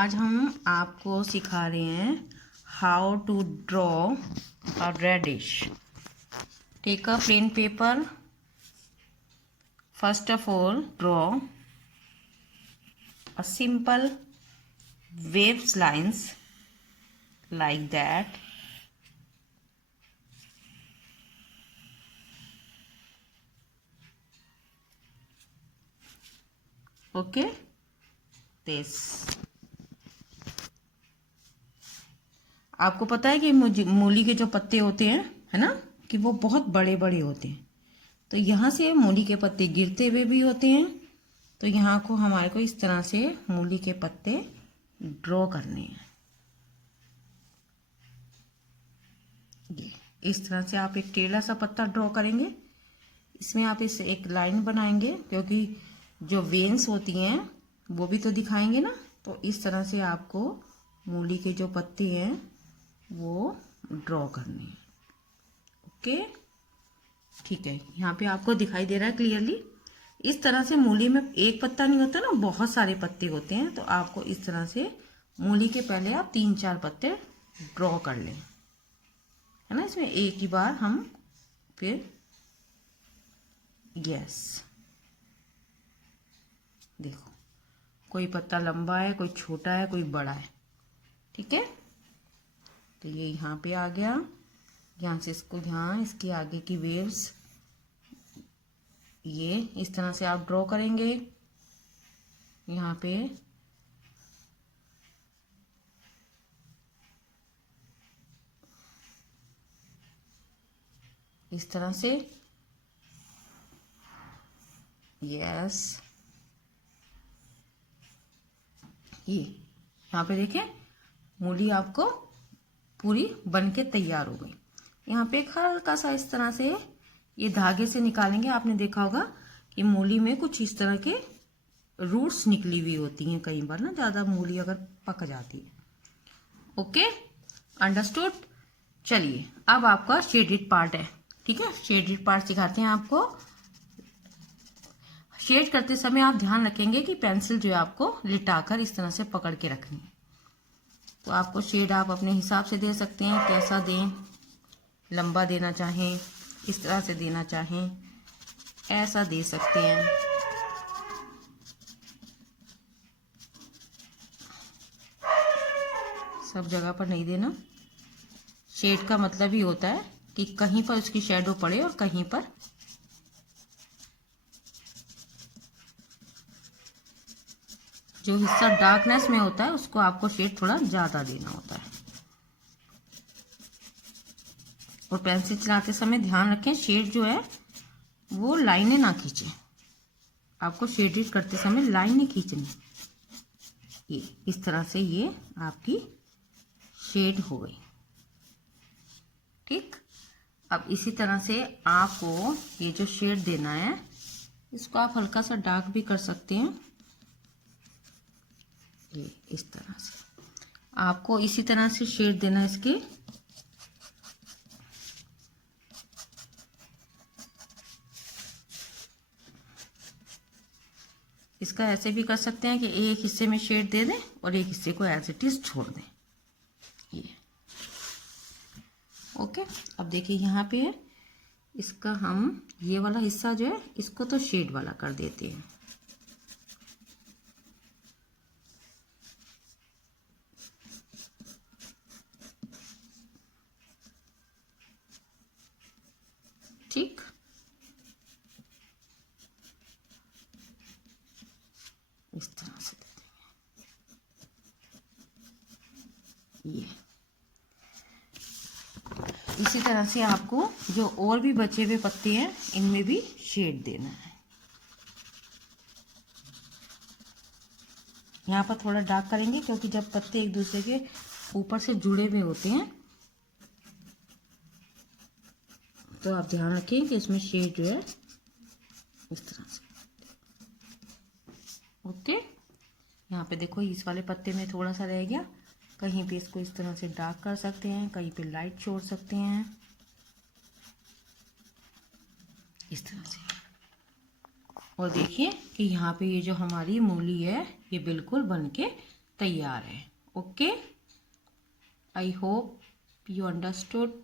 आज हम आपको सिखा रहे हैं how to draw a radish. Take a plain paper. First of all draw a simple waves lines like that. Okay, this. आपको पता है कि मूली के जो पत्ते होते हैं, है ना, कि वो बहुत बड़े बड़े होते हैं। तो यहाँ से मूली के पत्ते गिरते हुए भी होते हैं। तो यहाँ को हमारे को इस तरह से मूली के पत्ते ड्रॉ करने हैं। ये इस तरह से आप एक टेढ़ा सा पत्ता ड्रॉ करेंगे। इसमें आप इस एक लाइन बनाएंगे, क्योंकि जो वेन्स होती हैं वो भी तो दिखाएंगे ना। तो इस तरह से आपको मूली के जो पत्ते हैं वो ड्रॉ करने हैं। ओके, ठीक है। यहाँ पे आपको दिखाई दे रहा है क्लियरली। इस तरह से मूली में एक पत्ता नहीं होता ना, बहुत सारे पत्ते होते हैं। तो आपको इस तरह से मूली के पहले आप 3-4 पत्ते ड्रॉ कर लें, है ना। इसमें एक ही बार हम फिर यस, देखो कोई पत्ता लंबा है, कोई छोटा है, कोई बड़ा है। ठीक है, तो ये यहाँ पे आ गया। यहाँ से इसको, यहाँ इसके आगे की वेव्स ये इस तरह से आप ड्रॉ करेंगे। यहाँ पे इस तरह से यस, ये यहाँ पे देखें मूली आपको पूरी बन के तैयार हो गई। यहाँ पे एक हल्का सा इस तरह से ये धागे से निकालेंगे। आपने देखा होगा कि मूली में कुछ इस तरह के रूट्स निकली हुई होती हैं कई बार ना, ज़्यादा मूली अगर पक जाती है। Okay, understood. चलिए अब आपका शेडेड पार्ट है। ठीक है, शेडेड पार्ट सिखाते हैं आपको। शेड करते समय आप ध्यान रखेंगे कि पेंसिल जो है आपको लिटाकर इस तरह से पकड़ के रखनी है। तो आपको शेड आप अपने हिसाब से दे सकते हैं, कैसा दें, लंबा देना चाहें, इस तरह से देना चाहें, ऐसा दे सकते हैं। सब जगह पर नहीं देना। शेड का मतलब ही होता है कि कहीं पर उसकी शैडो पड़े और कहीं पर जो हिस्सा डार्कनेस में होता है उसको आपको शेड थोड़ा ज्यादा देना होता है। और पेंसिल चलाते समय ध्यान रखें शेड जो है वो लाइनें ना खींचे। आपको शेडिंग करते समय लाइन नहीं खींचनी। ये इस तरह से ये आपकी शेड हो गई। ठीक, अब इसी तरह से आपको ये जो शेड देना है इसको आप हल्का सा डार्क भी कर सकते हैं। ये इस तरह से आपको इसी तरह से शेड देना है इसके। इसका ऐसे भी कर सकते हैं कि एक हिस्से में शेड दे दें और एक हिस्से को एज इट इज छोड़ दें। ये ओके। अब देखिए यहाँ पे है, इसका हम ये वाला हिस्सा जो है इसको तो शेड वाला कर देते हैं। ठीक, इस तरह से दे देंगे। ये इसी तरह से आपको जो और भी बचे हुए पत्ते हैं इनमें भी शेड देना है। यहाँ पर थोड़ा डार्क करेंगे क्योंकि जब पत्ते एक दूसरे के ऊपर से जुड़े हुए होते हैं तो आप ध्यान रखें कि इसमें शेड जो है इस तरह से। ओके, यहाँ पे देखो इस वाले पत्ते में थोड़ा सा रह गया, कहीं पे इसको इस तरह से डार्क कर सकते हैं, कहीं पे लाइट छोड़ सकते हैं, इस तरह से। और देखिए कि यहाँ पे ये जो हमारी मूली है ये बिल्कुल बन के तैयार है। Okay, I hope you understood.